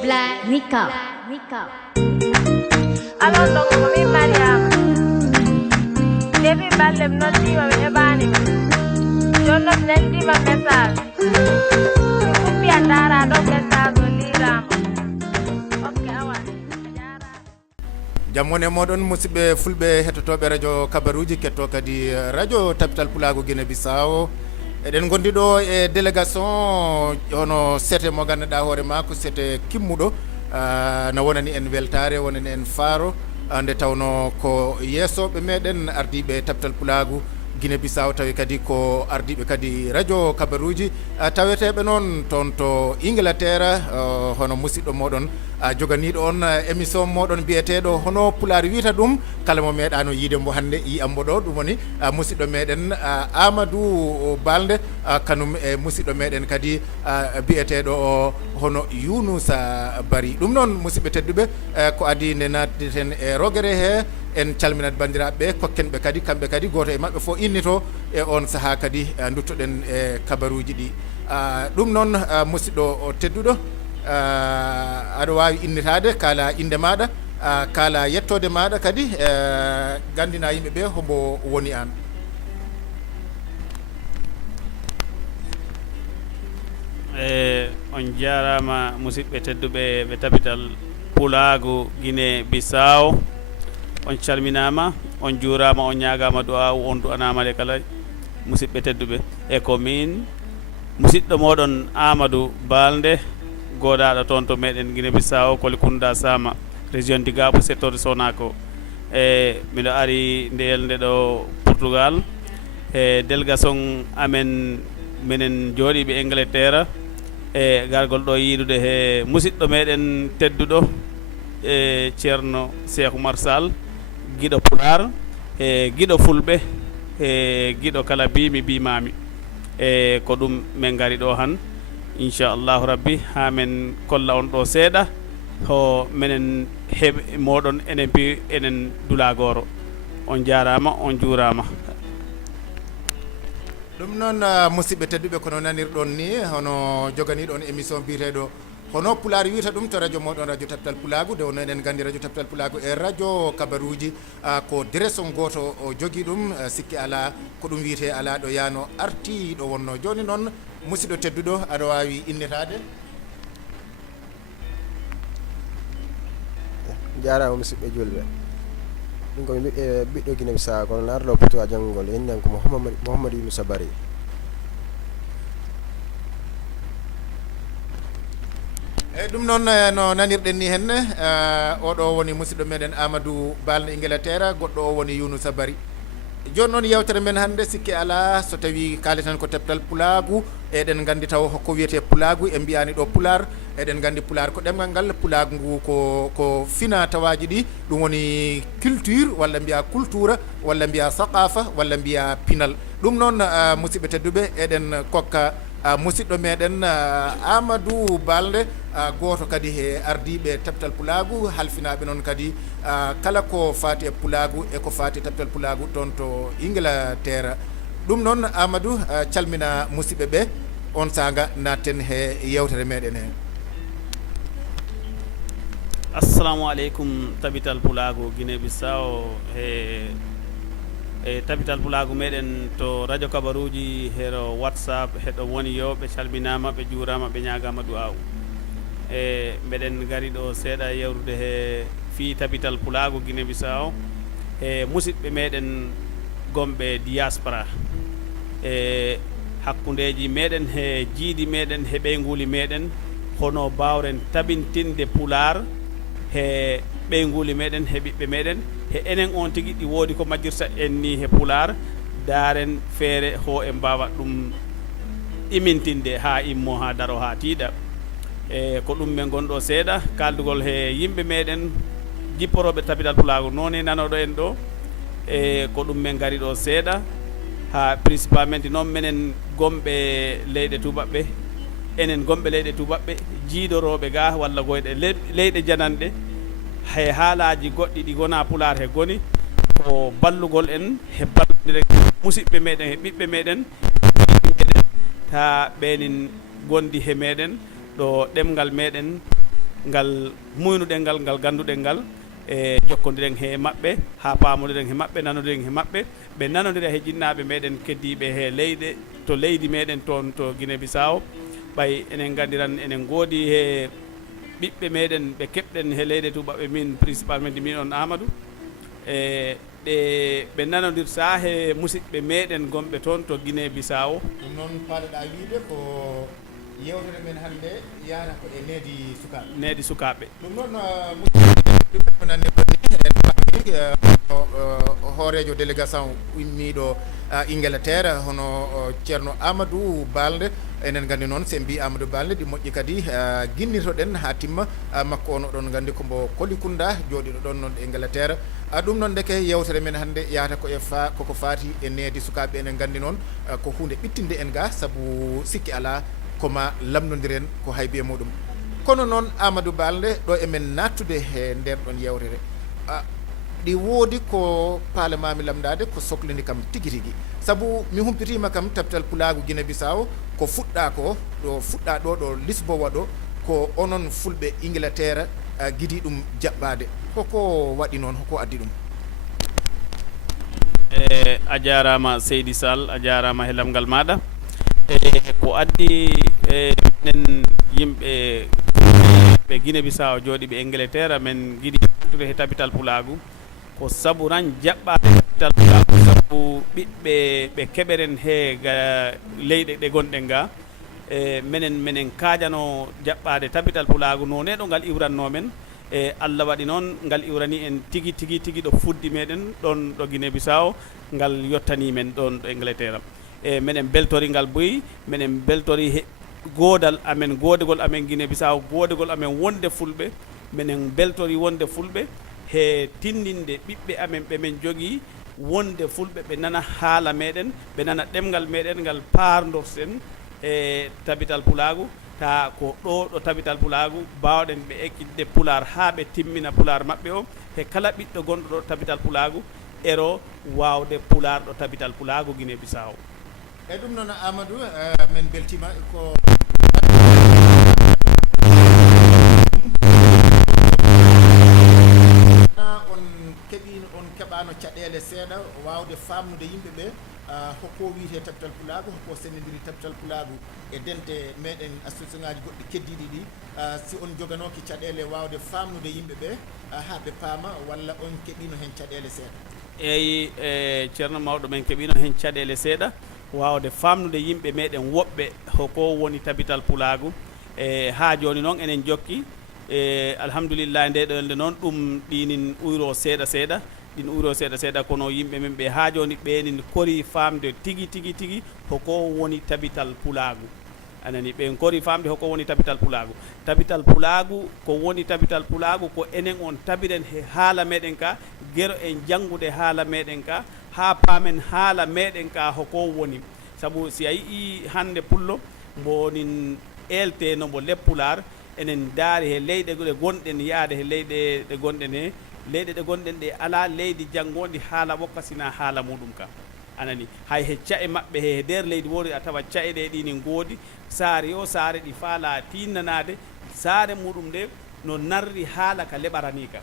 Black Mika. Alon dong mami Mariam. Devi balem non di ma me bani. Jono nendi ma message. Kumbi andara do message liram. Okay awan. Jamone modon musibe fulbe hetotobe radio kabaruji ketto kadi radio Tapital Pulago Guinea Bissau eden gondido e délégation ono sete mo ganduɗa hoore mako sete kimmuɗo na wonani en weltare wonani en faaro nde tawno ko yesoɓe meɗen ardiɓe Tapital Pulago Guinea Bissau tawi kadi ko ardiɓe kadi radio kabaruji taweteɓe noon toon to Ingleterre hono musidɗo moɗon joganiɗo on émission moɗon biyeteɗo hono Pulaar wiyata ɗum kala mo meeɗano yiide mbo hannde yiyambo ɗo ɗum woni musidɗo meɗen Amadou Balde kanum e musidɗo meɗen kadi biyeteɗo o hono Younousa Bari ɗum noon musidɓe tedduɓe ko adi nde naddeten e rogere he en calminat bandiraɓeɓe kokkenɓe kadi kamɓe kadi goto e mabɓe fof innito e on saaha kadi duttoɗen e kabaruji ɗi ɗum noon musidɗo o tedduɗo aɗa wawi innitade kala inde maɗa kala yettode maɗa kadi gandina yimɓeɓe hombo woni an. On jarama musidɓe tedduɓe ɓe Tapital Pulago Guinea Bissau on calminama on juurama on ñagama du'a on du'anamale kala musidɓe tedduɓe e ko min musidɗo moɗon Amadou Balde godaɗo toon to meɗen Guinea Bissau Kolikunda Sama région Digabo secteur de Sonako e miɗo ari ndeyel nde ɗo Portugal e délégation amen minen jooɗiɓe Angleterre e gargol ɗo yiidude he musidɗo meɗen tedduɗo e ceerno Cheikh Oumar Sall guiɗo Pular e guiɗo Fulɓe e guiɗo kala bimami e ko ɗum min gari ɗo han inchallahu rabbi ha men kolla on ɗo seeɗa ho minen heɓe moɗon enen pi enen dulagoro on jarama on juurama. ɗum noon musidɓe tedduɓe kono nanirɗon ni hono joganiɗon émission biyeteɗo hono Pulaar wiyata ɗum to radio moɗon radio Tapital Pulago nde wonno eɗen gandi radio Tapital Pulago e radio kabaruji ko direction goto o jogui ɗum sikki ala ko ɗum wiyete ala ɗo yaano arti ɗo wonno joni noon musidɗo tedduɗo aɗa wawi innitade. jarama musidɓe julɓe ɗum komi ɓiɗɗo Guinea Bissau kono narɗo Portugal janngol innanko Mouhamadou Younousa Bari. eyyi ɗum noon no nanirɗen ni henne oɗo woni musidɗo meɗen Amadou Balde Ingleterre goɗɗo o woni Younousa Bari joni noon yewtere men hannde sikki ala so tawi kaleten ko Tapital Pulago eɗen gandi taw ko wiyete Pulago e mbiyani ɗo Pular eɗen gandi Pular ko ɗemgal ngal Pulago ngu ko fina tawaji ɗi ɗum woni culture walla mbiya culture walla mbiya saqafa walla mbiya pinal ɗum noon musidɓe tedduɓe eɗen kokka musidɗo meɗen Amadou Balde goto kadi he ardiɓe Tapital Pulago halfinaɓe noon kadi kala ko fati e Pulago e ko fati Tapital Pulago toon to Ingleterre ɗum noon Amadou calmina musidɓe ɓe on saga natten he yewtere meɗen he. Assalamu aleykum Tapital Pulago Guinea Bissau e Tapital Pulago meɗen to radio kabaruji hero WhatsApp heɗo woni yo ɓe calminama ɓe juurama ɓe ñagama du'aw e meɗen gari ɗo seeɗa yewrude he fi Tapital Pulago Guinea Bissau e musidɓe meɗen gomɓe diaspora e hakkudeji meɗen he jiidi meɗen he ɓeyguli meɗen hono bawren tabintinde Pular he ɓeyguli meɗen he ɓiɓɓe meɗen he enen on tigui ɗi woodi ko majjirta en ni he Pular daren feere ho e mbawa ɗum imintinde ha immo ha daro ha tiiɗa e ko ɗum men gonɗo seeɗa kaldugol he yimɓe meɗen jipporoɓe Tapital Pulago noon e nanoɗo en ɗo e ko ɗum men gari ɗo seeɗa ha principalement noon minen gomɓe leyɗe tubaɓɓe enen gomɓe leyɗe tubaɓɓe jiidoroɓe ga walla goyɗe leyɗe jananɗe hay haalaji goɗɗi ɗi gona Pular he goni ko ballugol en he ballodire musidɓe meɗen he ɓiɓɓe meɗen ta ɓenin gondi he meɗen ɗo ɗemgal meɗen ngal muynuɗen ngal ganduɗen ngal e jokkodiren he maɓɓe ha pamodiren he maɓɓe nanodiren he maɓɓe ɓe nanodira he jinnaɓe meɗen keddiɓe he leyɗe to leydi meɗen toon to Guinée Bissau ɓay enen gandiran enen goodi he ɓiɓɓe meɗen ɓe keɓɗen he leyɗe tubaɓe min principalement min on Amadou e ɓe nanodirta he musidɓe meɗen gonɓe toon to Guinée Bissau. ɗum noon paɗoɗa wiide ko yewtere men hannde yahata ko e needi sukaɓe ɗum noon musidɓe ko nanni en paami hoorejo délégation ummiɗo Ingleterre hono ceerno Amadou Balde enen gandi noon se mbi Amadou Balde ɗi moƴƴi kadi guinnitoɗen ha timma makko on oɗon gandi kombo Kolikunda jooɗiɗo ɗon noon e Ingleterre ɗum noon deke yewtere men hannde yahata ko koko faati e needi sukaɓe enen gandi noon ko hunde ɓittinde en ga saabu sikki ala koma lamdodiren ko hay biye muɗum kono noon Amadou Balde ɗo emen nattude e nder ɗon yewtere ɗi woodi ko paalemami lamdade ko sohlini kam tigi tigi saabu mi humpitima kam tapital pulagu Guinée Bissau ko fuɗɗa ko fuɗɗa ɗo Lisboa ɗo ko onon fulɓe Ingleterre guiɗi ɗum jaɓɓade hoko waɗi noon hoko addi ɗum a jarama Seydi Sall a jarama he lamgal maɗa ko addi minen yimɓe ɓe Guinée Bissau jooɗiɓe Ingleterre men giɗi hattude he tapital pulagu ko sabu ran jaɓɓade tapital pulagu sabu ɓiɓɓe ɓe keɓeren he leyɗe ɗe gonɗen ga menen kaajano jaɓɓade tapital pulagu none ɗo ngal iwranno men Allah waɗi noon ngal iwrani en tigi ɗo fuddi meɗen ɗon ɗo Guinée Bissau ngal yottani men ɗon ɗo Ingleterre menen beltori ngal boyi menen beltori godal amen godegol amen Guinée Bissau godegol amen wonde fulɓe menen beltori wonde fulɓe he tindinde ɓiɓɓe amen ɓe men jogui wonde fulɓe ɓe nana haala meɗen ɓe nana ɗemgal meɗen ngal paardorten e tabital pulagu ta ko ɗo tabital pulagu bawɗen ɓe ekkitde pular ha ɓe timmina pular maɓɓe o he kala ɓiɗɗo gonɗo ɗo tabital pulagu ero wawde pular ɗo tabital pulagu Guinée Bissau e ɗum noon Amadou men beltima ko on keɓano caɗele seeɗa wawde famnude yimɓe ɓe hokko wiite tapital pulagu hokko sendidiri tapital pulagu e dente meɗen association ngaji goɗɗi keddiɗi ɗi si on joganoki caɗele wawde famnude yimɓe ɓe ha ɓe paama walla on keɓino hen caɗele seeɗa eyi ceerno mawɗo men keɓino hen caɗele seeɗa wawde famnude yimɓe meɗen woɓɓe hoko woni tapital pulagu ha joni noon enen jokki alhamdulillah nde ɗo elde noon ɗum ɗinin uyro seeɗa seeɗa ɗin uyro seeɗa seeɗa kono yimɓe men ɓe ha joni ɓenin kori famde tigi hoko woni tabital pulagu anani ɓen kori famde hoko woni tabital pulagu ko woni tabital pulagu ko enen on tabiren he haala meɗen ka guero en janngude haala meɗen ka ha paamen haala meɗen ka hoko woni sabu si a yii hande pullo mbonin elte no mbo leppular enen daari he leyɗe ɗe gonɗen yaade he leyɗe ɗe gonɗen he leyɗe ɗe gonɗen ɗe ala leydi janggondi haala wokkasina haala muɗum ka anani hay he cae maɓɓe he nder leydi woodi a tawa cae ɗe ɗini goodi saare yo saare ɗi faala tinnanade saare muɗum nde no narri haala ka leɓarani ka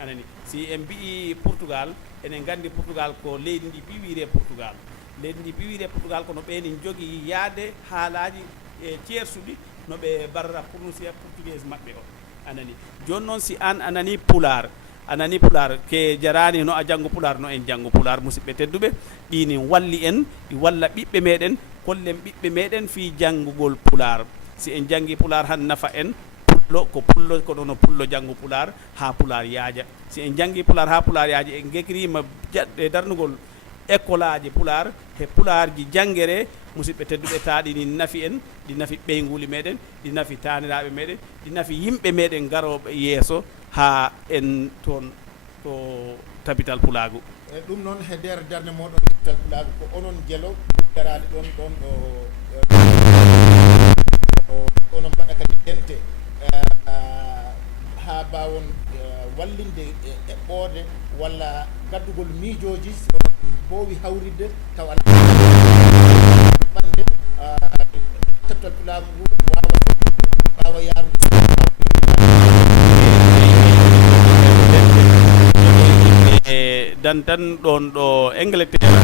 anani si en mbi'i Portugal enen gandi Portugal ko leydi ndi piwire Portugal leydi ndi piwire Portugal kono ɓenin jogui yaade haalaji e tiersuɗi no ɓe barra prononcier portugaise maɓɓe o anani joni noon si an anani pular ke jarani no a janggo pular no en janggo pular musidɓe tedduɓe ɗini walli en ɗi walla ɓiɓɓe meɗen kollen ɓiɓɓe meɗen fi janggugol pular si en jangi pular han nafa en pullo ko ɗono pullo janggo pular ha pular yaaja si en jangi pular ha pular yaaja en gekrima jaɗɗe darnugol école aji pular he pularji janggere musidɓe tedduɓe taaɗi ɗi nafi en ɗi nafi ɓeyguli meɗen ɗi nafi taniraɓe meɗen ɗi nafi yimɓe meɗen garoɓe yeeso ha en toon to tabital pulagu e ɗum noon he nder darde moɗon tabital pulagu ko onon jeelo darade ɗon onon mbaɗa kadi dente ha bawon wallinde e eɓɓode walla gaddugol miijoji si onon mbowi hawridde taw ala ɓande tabital pulagu wawa yarude dantan ɗon ɗo Angleterre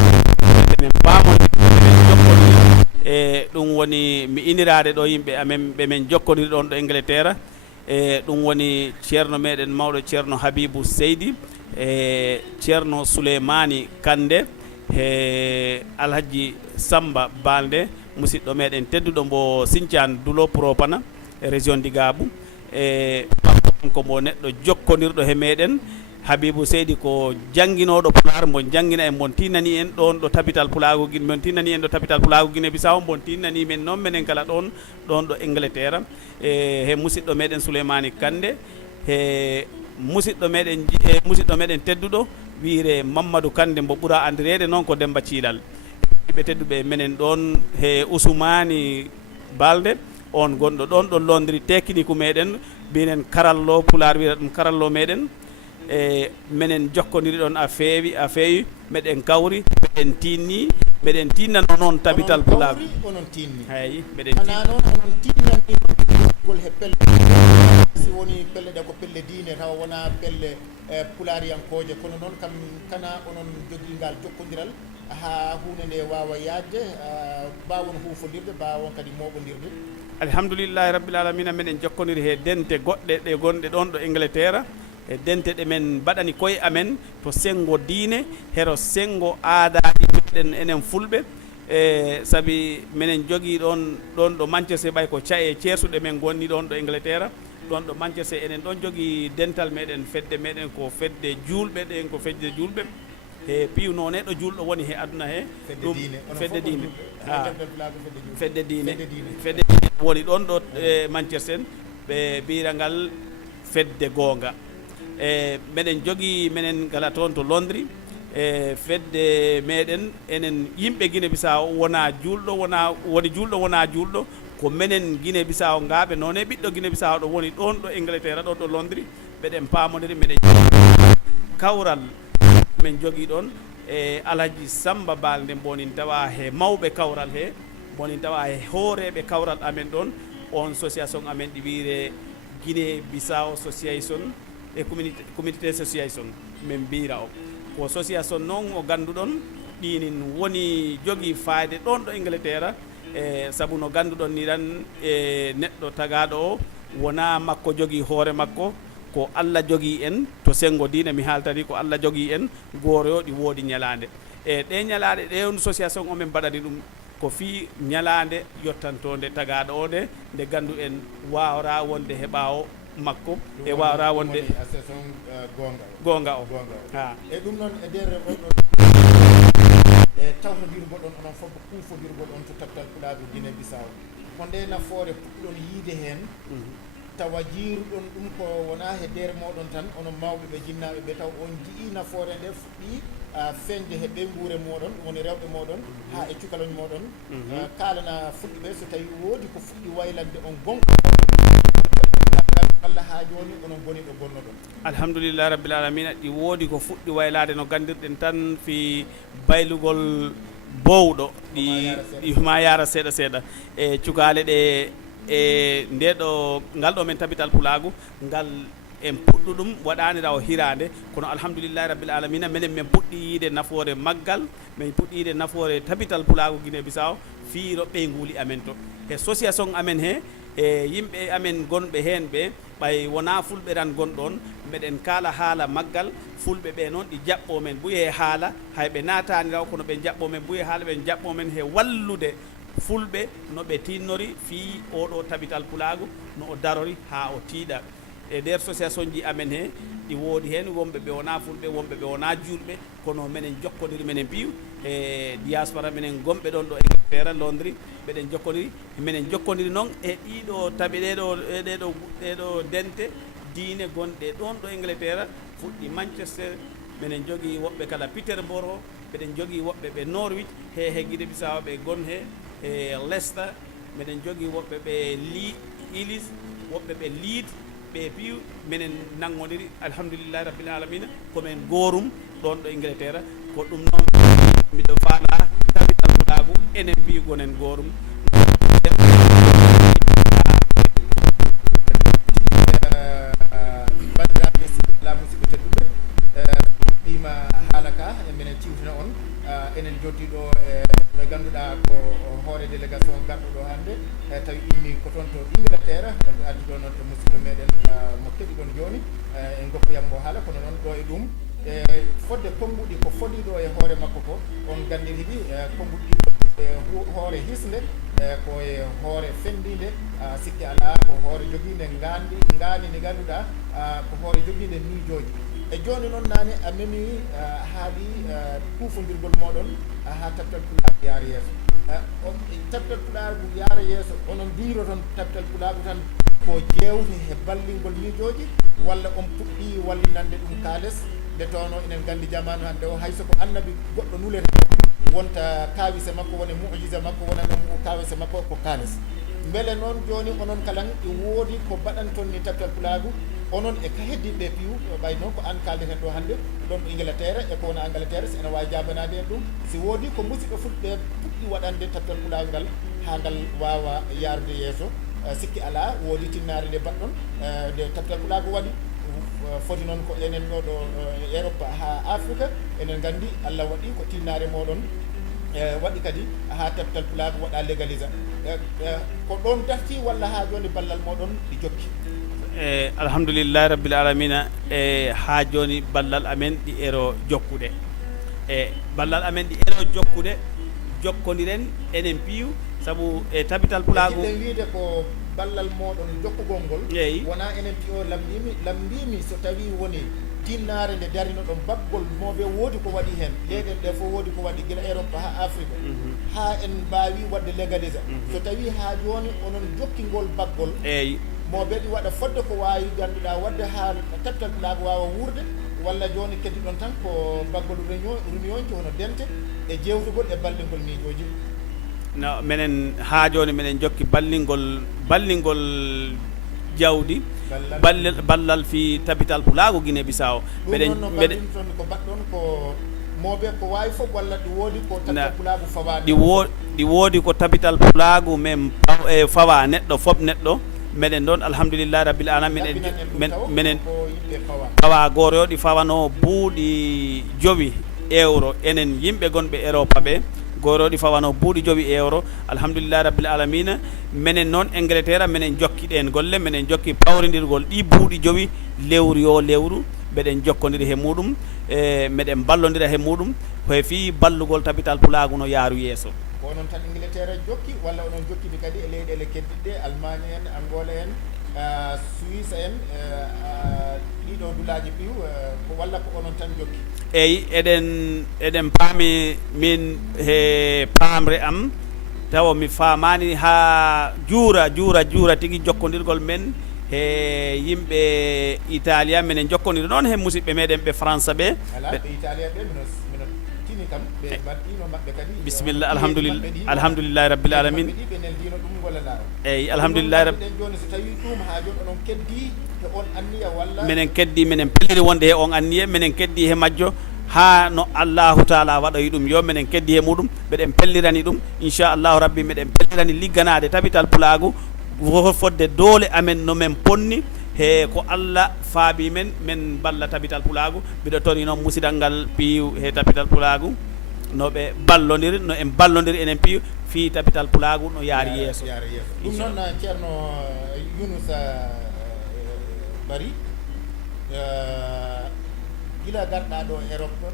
min paamodi min jokkodiri e ɗum woni mi inirade ɗo yimɓe amen ɓe men jokkodiri ɗon ɗo Angleterre e ɗum woni ceerno meɗen mawɗo ceerno Habibou Seydi e ceerno Souleymani Kande e Alhaji Samba Balde musidɗo meɗen tedduɗo mbo Sinthiane Dulo Propana e région Digabou e ko mbo neɗɗo jokkodirɗo he meɗen Habibou Seydi ko jannginoɗo pular mbo janngina en mon tinnani en ɗon ɗo tabital pulago Guinée mon tinnani en ɗo tabital pulago Guinée Bissau mon tinnani men noon menen kala ɗon ɗo Angleterre e he musidɗo meɗen Souleymani Kande e musidɗo meɗen tedduɗo wiire Mamadou Kande mbo ɓura andirede noon ko Demba Thiilal ɓe tedduɓe menen ɗon he Ousmani Balde on gonɗo ɗon ɗo Londri technique meɗen mbinen karallo pular wiyata ɗum karallo meɗen e menen jokkodiri ɗon a feewi meɗen kawri meɗen tinni meɗen tinnano noon tabital pulago onon tinni eyi meɗen ana noon onon tinnani gol he pelle si woni pelle ɗe ko pelle diine taw wona pelle pulariyankoje kono noon kam kana onon joguingal jokkodiral ha hunde nde wawa yajde bawon hufodirde bawon kadi moɓodirde alhamdoulillahi rabbil alamina minen jokkodiri he dente goɗɗe ɗe gonɗe ɗon ɗo Angleterre e dente ɗe men mbaɗani koye amen to sengo diine hero sengo aadaji meɗen enen fulɓe e saabi minen jogui ɗon ɗo Manchester ɓay ko caye ceersuɗe men gonni ɗon ɗo Angleterre ɗon ɗo Manchester enen ɗon jogui dental meɗen fedde meɗen ko fedde julɓe ɗen ko fedde julɓe e piwno neɗɗo julɗo woni he aduna he ɗum fedde diine fedde diine woni ɗon ɗo e Manchester ɓe mbira ngal fedde goonga e meɗen jogui menen gala toon to Londri e fedde meɗen enen yimɓe Guinée Bissau wona julɗo woni julɗo wona julɗo ko menen Guinée Bissau ngaɓe noon e ɓiɗɗo Guinée Bissau ɗo woni ɗon ɗo Angleterre ɗon ɗo Londri ɓeɗen pamodiri meɗen kawral men jogui ɗon e Alhaji Samba Balde bonin tawa he mawɓe kawral he bonin tawa he hooreɓe kawral amen ɗon on association amen ɗi wiire Guinée Bissau Association e communauté association min mbira o ko association noon o ganduɗon ɗinin woni jogui fayde ɗon ɗo Angleterre e saabu no ganduɗon ni tan e neɗɗo tagaɗo o wona makko jogui hoore makko ko Allah jogui en to sengo diine mi haaltani ko Allah jogui en gooro ɗi woodi ñalande e ɗe ñalade ɗe on association o men mbaɗani ɗum ko fi ñalande yottantode tagaɗo o nde gandu en wawra wonde he ɓawo makko e wawra wonde association gonga o ha e ɗum noon e nder oɗo e tawtodirgol ɗon onon fof kuufodirgol on to tabital pulaɓe Guinée Bissau ko nde nafoore puɗɗon yiide hen tawa jiiruɗon ɗum ko wona he nder moɗon tan onon mawɓe ɓe jinnaɓe ɓe taw on jii nafoore nde fuɗɗi feñde he ɓenguure moɗon woni rewɓe moɗon ha e cukaloñ moɗon kalana fuɗɗi ɓe so tawi woodi ko fuɗɗi waylande on gonka Allah ha joni onon goni ɗo gonno ɗon alhamdoulillahi rabbil alamina ɗi woodi ko fuɗɗi waylade no gandirɗen tan fi baylugol bowɗo ɗi ma yara seeɗa seeɗa e cukale ɗe e ndeɗo ngal ɗo men tabital pulago ngal en puɗɗu ɗum waɗani raw hirande kono alhamdoulillahi rabbil alamina minen min puɗɗi yiide nafoore maggal min puɗɗi yiide nafoore tabital pulago Guinée Bissau fiiro ɓeyguli amen to e association amen he e yimɓe amen gonɓe hen ɓe ɓay wona fulɓe tan gonɗon meɗen kala haala maggal fulɓe ɓe noon ɗi jaɓɓo men ɓuye haala hayɓe natani raw kono ɓe jaɓɓo men ɓuye haala ɓe jaɓɓo men he wallude fulɓe no ɓe tinnori fi oɗo tabital pulago no o darori ha o tiiɗa e nder association ji amen he ɗi woodi hen wonɓe ɓe wona fulɓe wonɓe ɓe wona julɓe kono menen jokkodiri menen piiw e diaspora menen gonɓe ɗon ɗo Angleterre Londri ɓeɗen jokkodiri noon e ɗiɗo tabi ɗeɗo dente diine gonɗe ɗon ɗo Angleterre fuɗɗi Manchester menen jogui woɓɓe kala Peterborough ɓeɗen jogui woɓɓe ɓe Norwich he Guinée Bissau ɓe gon he e Leicester menen jogui woɓɓe ɓe Ilis woɓɓe ɓe Leeds ɓe piiw menen nangodiri alhamdoulillahi rabbil alamina komin gorum ɗon ɗo Angleterre ko ɗum noon miɗo faala tabital pulago enen piiw gonen gorum bandiraɓe sikkela musidɓe tedduɓe ɗima haala ka joddiɗo ɓe ganduɗa ko hoore délégation garɗo ɗo hannde tawi immi ko toon to Ingleterre addi ɗo noon e musidɗo meɗen mo keɗi ɗon joni en gokkuyammo haala kono noon ɗo e ɗum fodde konnguɗi ko foɗiɗo e hoore makko ko on gandiri ɗi konnguɗi hoore hisnde koye hoore fendinde sikki ala ko hoore joguinde ngaani ndi ganduɗa ko hoore joguinde miijoji e joni noon nane a memi haali kuufodirgol moɗon ha Taptal Pulago yaara yeeso Taptal Pulago yaara yeeso onon mbiro toon Taptal Pulago tan ko jewte he ballingol miijoji walla on puɗɗi wallinande ɗum kaales nde tawno enen gandi jamanu hande o hayso ko annabi goɗɗo nulete wonta kawise makko woni mu'jiza makko wonano kawise makko ko kaales beele noon joni onon kalan e woodi ko baɗanton ni Taptal Pulago onon e ka heddiɓe piiw ɓay noon ko an kaldeten ɗo hannde ɗon Ingleterre e ko wona Angleterre si ene wawi jabanade en ɗum si woodi ko musidɓe fulɓe puɗɗi waɗande Taptal Pulago ngal ha ngal wawa yarude yeeso sikki ala woodi tinnare nde baɗɗon nde Taptal Pulago waɗi foti noon ko enen ɗo ɗo Europe ha Afrique enen gandi Allah waɗi ko tinnare moɗon waɗi kadi ha Taptal Pulago waɗa légalisa ko ɗon darti walla ha joni ballal moɗon ɗi jokki alhamdoulillahi rabbil alamina ha joni ballal amen ɗi ero jokkude ballal amen ɗi ero jokkude jokkodiren enen piiw saabu Taptal Pulago wiide ko ballal moɗon jokkugol ngol wona enen piyo lambimi so tawi woni tinnare nde darino ɗon baggol moɓe woodi ko waɗi hen leyɗen ɗe fof woodi ko waɗi guila Europe ha Afrique ha en mbawi wadde légalisa so tawi ha joni onon jokkingol baggol moɓe ɗi waɗa fodde ko wawi ganduɗa wadde ha Taptal Pulago wawa wurde walla joni keddi ɗon tan ko baggol réunion ji hono dente e jewtugol e ballingol miijoji no minen ha joni minen jokki ballingol jawdi ballal fi Taptal Pulago Guinée Bissau ɗum noon no ko baɗɗon ko moɓe ko wawi fof walla ɗi woodi ko Taptal Pulago fawa ɗi woodi ko Taptal Pulago men fawa neɗɗo fof neɗɗo meɗen ɗon alhamdoulillahi rabbil alamin minen fawa goto yo ɗi fawano buuɗi 5 euro enen yimɓe gonɓe Europe ɓe goroɗi fawano buuɗi 5 euro alhamdoulillahi rabbil alamina minen noon Angleterre minen jokki ɗen golle minen jokki pawrodirgol ɗi buuɗi 5 lewru yo lewru mbeɗen jokkodiri he muɗum meɗen ballodira he muɗum koye fi ballugol Taptal Pulago no yaaru yeeso ko onon tan Angleterre jokki walla onon jokkiɓe kadi e leyɗele keddiɗe Allemagne en Angola en Suisse en ɗiɗo dulaji piw ko walla ko onon tan jokki eyi eɗen paami min he paamre am tawa mi famani ha juura tigui jokkodirgol men he yimɓe Italia minen jokkodiri noon he musidɓe meɗen ɓe France ɓe Italia ɓe mino tini kam ɓe mbaɗɗino maɓɓe kadi bisimilla alhamdoulillahi rabbil alamin ɓe neldino ɗum golla laaw eyyi alhamdoulillahi joni so tawi ɗum ha joni onon keddi he on anniya walla minen keddi minen pelliri wonde he on anniya minen keddi he majjo ha no Allahu taala waɗoyi ɗum yo minen keddi he muɗum mbeɗen pellirani ɗum inchallahu rabbi meɗen pellirani ligganade Taptal Pulago fodde doole amen no men ponni he ko Allah faabi men balla Taptal Pulago mbiɗo tori noon musidal ngal piiw he Taptal Pulago no ɓe ballodiri no en ballodiri enen piiw fi Taptal Pulago no yaari yeeso ɗum noon ceerno Younousa Bari gila garɗa ɗo Europe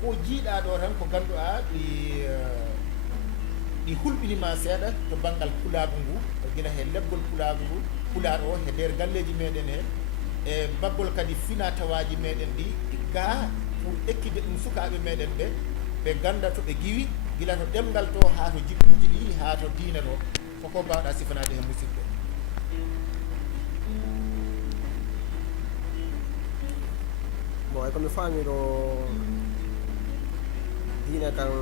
ko jiiɗa ɗo tan ko ganduɗa ɗi hulɓinima seeɗa to banggal Pulago ngu gila he leɓgol Pulago ngu Pulaar o he nder galleji meɗen he e baggol kadi fina tawaji meɗen ɗi ga pour ekkide ɗum sukaɓe meɗen ɓe ganda to ɓe giwi gila to ɗemgal to ha to jikkuji ɗi ha to diina to koko mbawɗa sifanade he musidɓe bon e komi faami ɗo diina kan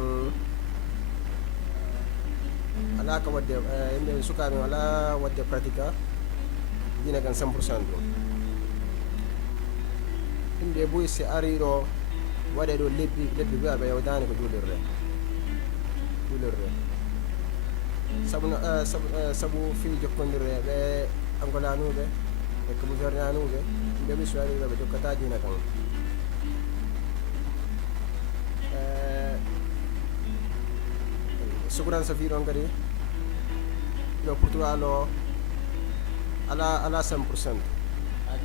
ala ka wadde yimɓe sukaɓe ala wadde pratique a diina kan 100% ɗum yimɓe boyi si ari ɗo waɗe ɗo lebbi wiya ɓe yawdani ko juulirre sabu fi jokkodirre ɓe angolanuɓe e ko mujornanuɓe yimɓe ɓe so ari ɓe jokkata diina kan segurança fi ɗon kadi yo Portugal o ala 100%.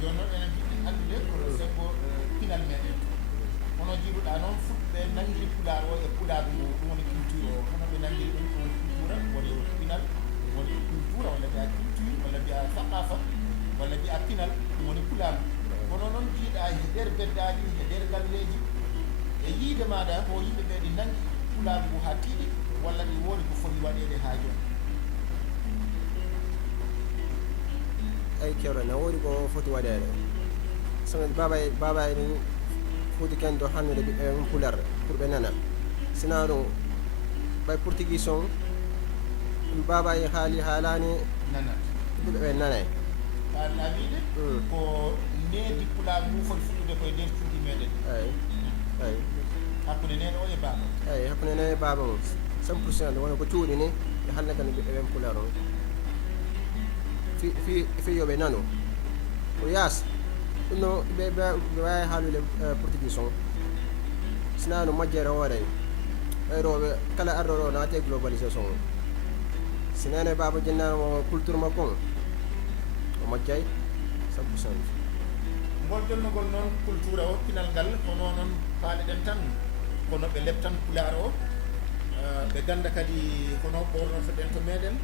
joni noon enen jiɗɗi andude kono sembo pinal meɗen hono jiiruɗa noon fuɗɓe nangiri pulaar o e pulaar ngu ɗum woni culture o hono ɓe nangiri ɗum ɗum woni culture woni pinal woni culture walla mbiya culture walla mbiya saqafa walla mbiya pinal ɗum woni pulaar kono noon jiiɗa e nder beddaji e nder galleji e yiide maɗa ko yimɓe ɓe ɗi nangi pulaar ngu ha tiiɗi walla ɗi woodi ko foti waɗede ha joni. ay kewɗo ne woodi ko foti waɗede sono baba en foti ken do hannude ɓiɓɓe mum pularde pour ɓe nana sina ɗum ɓay portugais on ɗum baba e haalani nanat ɓiɓɓe ɓe nanay a wiide ko needi pulaar ngu foti fuɗɗude koye nder cuuɗi meɗen ay hakkude nene o e baba eyyi hakkude nene e baba mum 100% wona ko cuuɗi ni e haalne kan ɓiɓɓe ɓen pular on fi yoɓe nano o yaas ɗum no ɓe wawi haalude portugais on sina no majjere hoore ɓeyɗoɓe kala arɗoɗo naate globalisation o si nene baba jennamo culture makko o majjay 100%. ngol jonnugol noon culture o pinal ngal hono noon paaleɗen tan kono ɓe lebtan pulaar o ɓe ganda kadi hono ɓornotoɗen to meɗen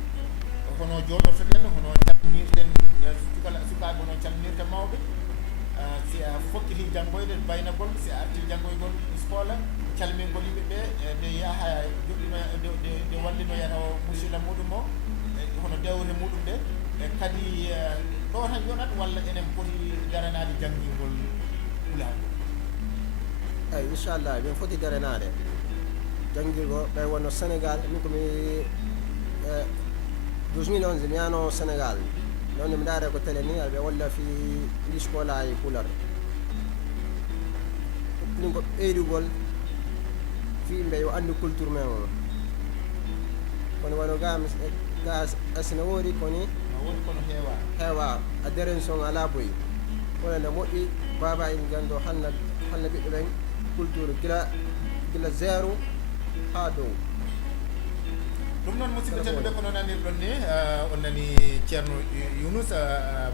hono jooɗotoɗen hono calminirɗen sukaɓe hono calminirta mawɓe si a fokkiti janggoyde baynagol si a arti janggoygol scola calmingol yimɓeɓe nde yaha joɗɗino nde wallinoyata o musidɗa muɗum o hono dewre muɗum ɗe kadi ɗo tan yonat walla enen poti daranade janggingol pulaar eyyi inchallah min foti daranade janggirgo ɓe wonno sénégal min komi 2011 mi yano sénégal noon mi daare ko télé ni aɓe walla fi ɗi scola e pular ɗum ko ɓeydugol fi yimɓe yo andu culture men o kono wano ga asina woodi koni woni kono heewa a deren son ala boyi kono nde moƴƴi baba en gando halna ɓiɓɓe ɓen culture gila zéro ha dow ɗum noon musidɓe tedduɓe kono nanirɗon ni on nani ceerno Younous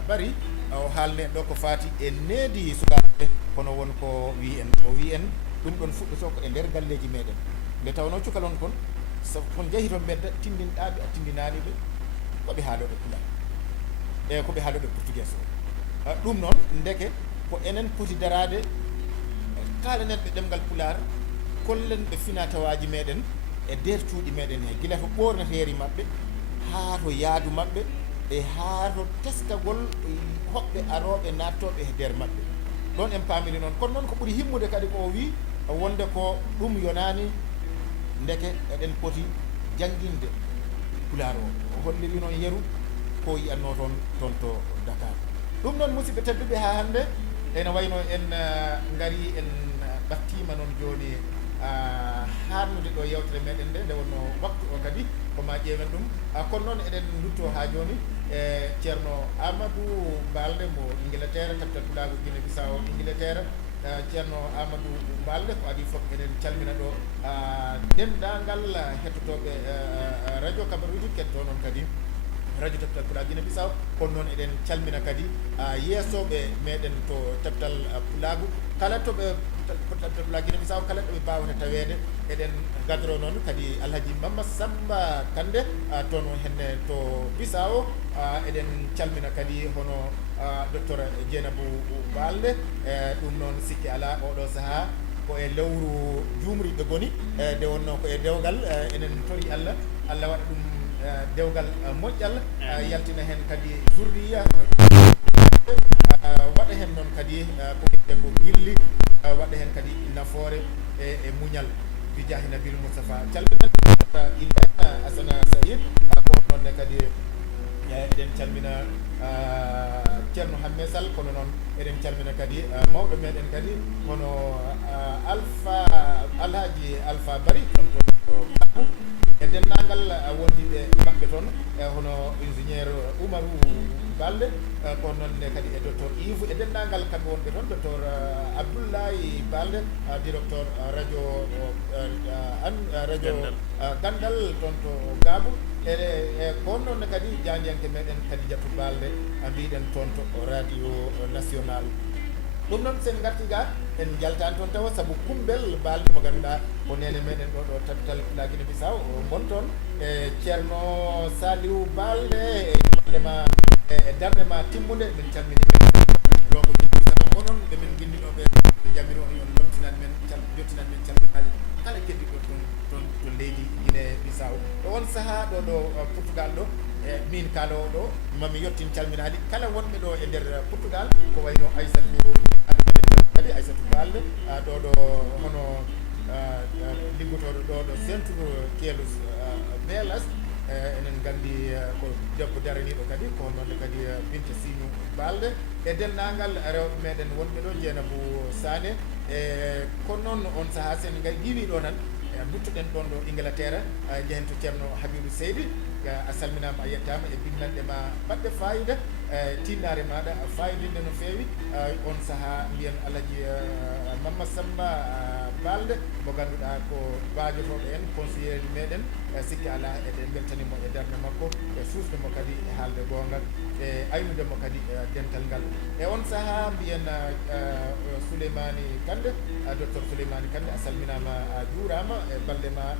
Bary o haalne ɗo ko faati e needi sukaɓe kono won ko wi en o wi en ɗum ɗon fuɗɗoto ko e nder galleji meɗen nde tawno cukalon kon so kon jeehi toon mbedda tindinɗaɓe a tindinariɓe koɓe haaloɓe pulaar e koɓe haaloɓe portugais o ɗum noon ndeke ko enen poti darade kaalanen ɓe ɗemgal pulaar kollen ɓe finatawaji meɗen e nder cuuɗi meɗen he gila to ɓorneteeri maɓɓe haa to yaadu maɓɓe e haa to teskagol hoɓɓe arooɓe nattoɓe e nder maɓɓe ɗon en paamiri noon kono noon ko ɓuri himmude kadi ko o wi wonde ko ɗum yonaani ndeke eɗen poti jannginde pulaar o holliri noon yeru ko yiyanno toon to Dakar ɗum noon musidɓe tedduɓe haa hannde ene wayno en ngari en ɓattima noon jooni harnude ɗo yewtere meɗen nde nde wonno waktu o kadi koma ƴeewen ɗum kono noon eɗen dutto ha joni e ceerno Amadou Balde mo Ingleterre capital pulago Guinée Bissau Ingleterre ceerno Amadou Balde ko adi foof eɗen calmina ɗo dendagal hettotoɓe radio Kabaruji ketto noon kadi radio capital pulago Guinée Bissau kono noon eɗen calmina kadi yeesoɓe meɗen to capital pulago kala toɓe la Guinée Bissau kala ɗoɓe mbawata tawede eɗen gadoro noon kadi Alhaji Mamadou Samba Kande toon henne to Bissau eɗen calmina kadi hono docteur Dieynabou Balde ɗum noon sikki ala oɗo saaha ko e lewru jumri ɓe goni nde wonno ko e dewgal enen tori Allah waɗa ɗum dewgal moƴƴal yaltina hen kadi zurriya waɗa hen noon kadi ko ƴette ko gilli waɗa hen kadi nafoore e muñal bijahi nabil Moustapha calmina Ilena Asana Saïd ko noonne kadi eɗen calmina ceerno Hamme Sall kono noon eɗen calmina kadi mawɗo meɗen kadi hono Alhaji Alpha Bary ɗon to Babou e dennangal wondiɓe maɓɓe toon e hono ingénieur Oumarou balɗe ko noonne kadi e docteur Yves e denndangal kamɓe wonɓe toon docteur Abdoulaye Balde directeur radio radio Gandal toon to Gaabu e ko noonne kadi jandiyanke meɗen kadi Diatou Balde mbiɗen toon to radio national ɗum noon sen garti ga en jaltani toon tawa saabu kumbel balɗe mo ganduɗa ko nene meɗen ɗo ɗo tabital la Guinée Bissau bon toon e ceerno Saliou Balde e ballema e darde ma timmude min calmini men donc jiɗi sama onon ɓe min guinniɗoɓe jamiri on yon lomtinan men jottinan men calminali kala keddiɗo toon to leydi Guinée Bissau ɗo on saaha ɗo ɗo Portugal ɗo min kalowo ɗo mami yettin calminali kala wonɓe ɗo e nder Portugal ko wayno Aissatou kadi Aissatou Balde ɗo ɗo hono liggotoɗo ɗo ɗo centre Kelus Belas enen gandi ko debbo daraniɗo kadi ko noonne kadi Binta Sinou Balde e denndangal rewɓe meɗen wonɓe ɗo Dieynabou Sané e kono noon on saaha sen ƴiwi ɗo tan duttoɗen ɗon ɗo Inglaterre jehen to ceerno Habibou Seydi a salminama a yettama e binnanɗe ma baɗɗe fayida tinnare maɗa fayidinde no feewi on saaha mbiyen Alaji Mamma Samba Balde mo ganduɗa ko bajotoɗo en conseilleur meɗen sikki ala eɗen beltanimo e darde makko e susdemo kadi e haalde gongal e aynudemo kadi dental ngal e on saaha mbiyen Souleymani Kande docteur Souleymani Kande a salminama a juurama e ballema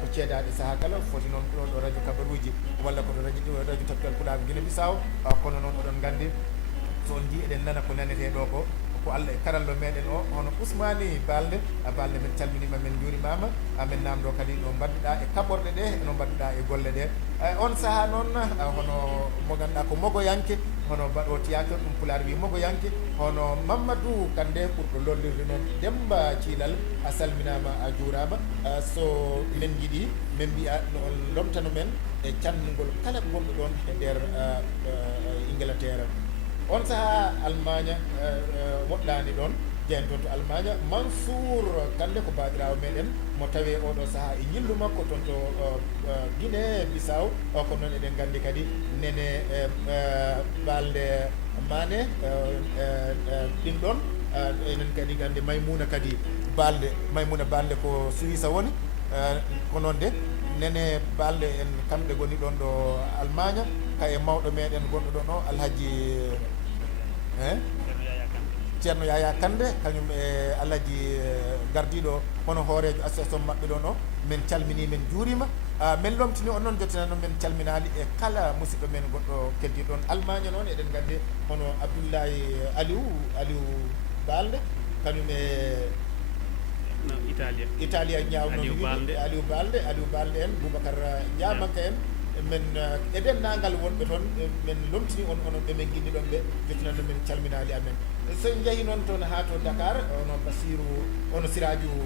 ko ceedaɗe saaha kala foti noon ɗo ɗo radio kabaruji walla koto radio Tapital Pulago Guinée Bissau kono noon oɗon gandi so on ji eɗen nana ko nanete ɗo ko Allah e karallo meɗen o hono Ousmani Balde Balde men calminima men juurimama amen namdo kadi no mbadduɗa e kaɓorɗe ɗe no mbadduɗa e golle ɗe on saaha noon hono mo ganduɗa ko mogoyanke hono mbaɗo théâtre ɗum Pulaar wi mogoyanke hono Mamadou Kande ɓurɗo lollirde noon Demba Thilal a salminama a juurama so men jiiɗi min mbiya no on lomtano men e cannugol kala gonɗo ɗon e nder Inglaterre on saaha Allemagne woɗɗani ɗon jehen toon to Allemagne Mansour Kande ko baɗirawo meɗen mo tawe oɗo saaha e ñillu makko toon to Guinée Bissau ko noon eɗen gandi kadi nene Balde Mané ɗin ɗon enen kadi gandi Maymouna kadi Maymouna Balde ko Suisse woni ko noon de nene Balde en kamɓe goni ɗon ɗo Allemagne kaye mawɗo meɗen gonɗo ɗon o Alhaji ceerno Yaya Kande kañum e Alhaji gardiɗo hono hoorejo association maɓɓe ɗon o min calmini men juurima min lomtini on noon jottinano men calminali e kala musidɗo men goɗɗo keddiɗo ɗon Allemagne noon eɗen gandi hono Abdoulaye Aliou Balde kañum e Italia ñawno Aliou Balde en Boubacar Diamanka en men e denndangal wonɓe toon min lomtini on onon ɓe min guinni ɗon ɓe jottinanno men calminali amen so jeehi noon toon ha to Dakar ono Basirou ono Siradiou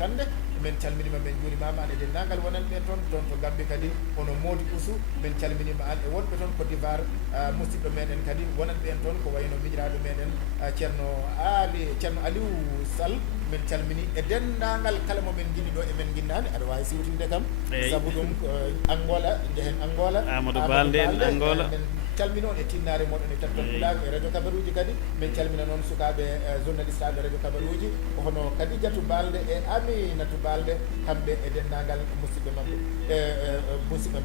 Kande min calminima men juurimama an e denndangal wonan ɓe toon to Gambie kadi ono Mody Ousou min calminima an e wonɓe toon Côte d'Ivoire musidɗo meɗen kadi wonan ɓen toon ko wayno miñiraɗo meɗen ceerno Aliou Sall min calmini e denndangal kala momin guinni ɗo emen guinnani aɗa wawi siwtinde kam saabu ɗum Angola jehen Angola Amadou Balde en Angola calmini on e tinnare moɗon e Tapital Pulago e radio kabaruji kadi min calmina noon sukaɓe journaliste aɓe radio kabaruji hono Kadidiatou Balde e Aminatou Balde kamɓe e denndangal musidɓe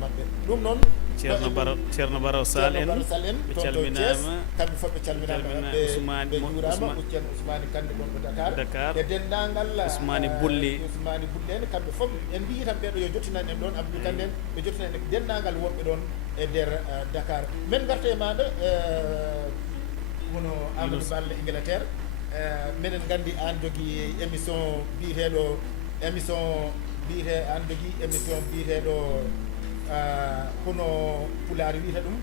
maɓɓe ɗum noon ceerno Baro Sall en ɓe calminama kamɓe fof ɓe calminama ɓe juurama ceerno Ousmani Kande ɗon ɗo Dakar e denndangal Ousmani Bulli en kamɓe fof en mbi tan ɓeɗo yo jottinan en ɗon Abdou Kande en ɓe jottinan en denndangal wonɓe ɗon e nder Dakar men garta e maɗa hono Amadou Balde Inglaterre minen gandi an jogui émission biyeteɗo an jogui émission biyeteɗo hono Pulaar wiyata ɗum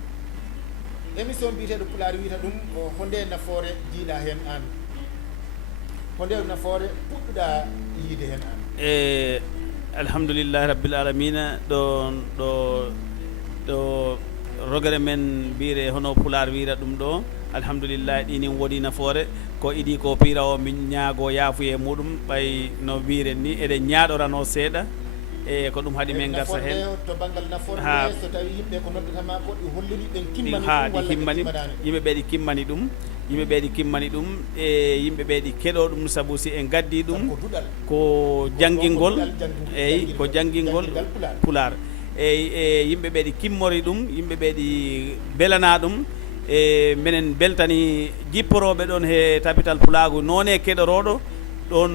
émission biyeteɗo Pulaar wiyata ɗum honde nafoore jiiɗa hen an honde nafoore puɗɗuɗa yiide hen an alhamdoulillahi rabbil alamina ɗo rogere men mbire hono Pulaar wiyata ɗum ɗo alhamdoulillahi ɗini woodi nafoore ko iɗi ko piira o min ñaago yaafuye muɗum ɓay no wiren ni eɗen ñaaɗorano seeɗa e ko ɗum haɗi men garsa hen to bangal nafoore Ha. so tawi yimɓe ko noddatama ko ɗi holliri ɓen kimmani ha ɗum ɗi walla ɓe himmani timmanani yimɓe ɓe ɗi kimmani ɗum yimɓe ɓe ɗi kimmani ɗum e yimɓe ɓe ɗi keɗo ɗum sabu si en gaddi ɗum ko duɗal ko janngingol Ɗum ko duɗal eyi ko janngingol Pulaar. pular eyi e yimɓe ɓe ɗi kimmori ɗum yimɓe ɓe ɗi belana ɗum e minen beltani jipporoɓe ɗon he tabital pulagu noon e keɗoroɗo ɗon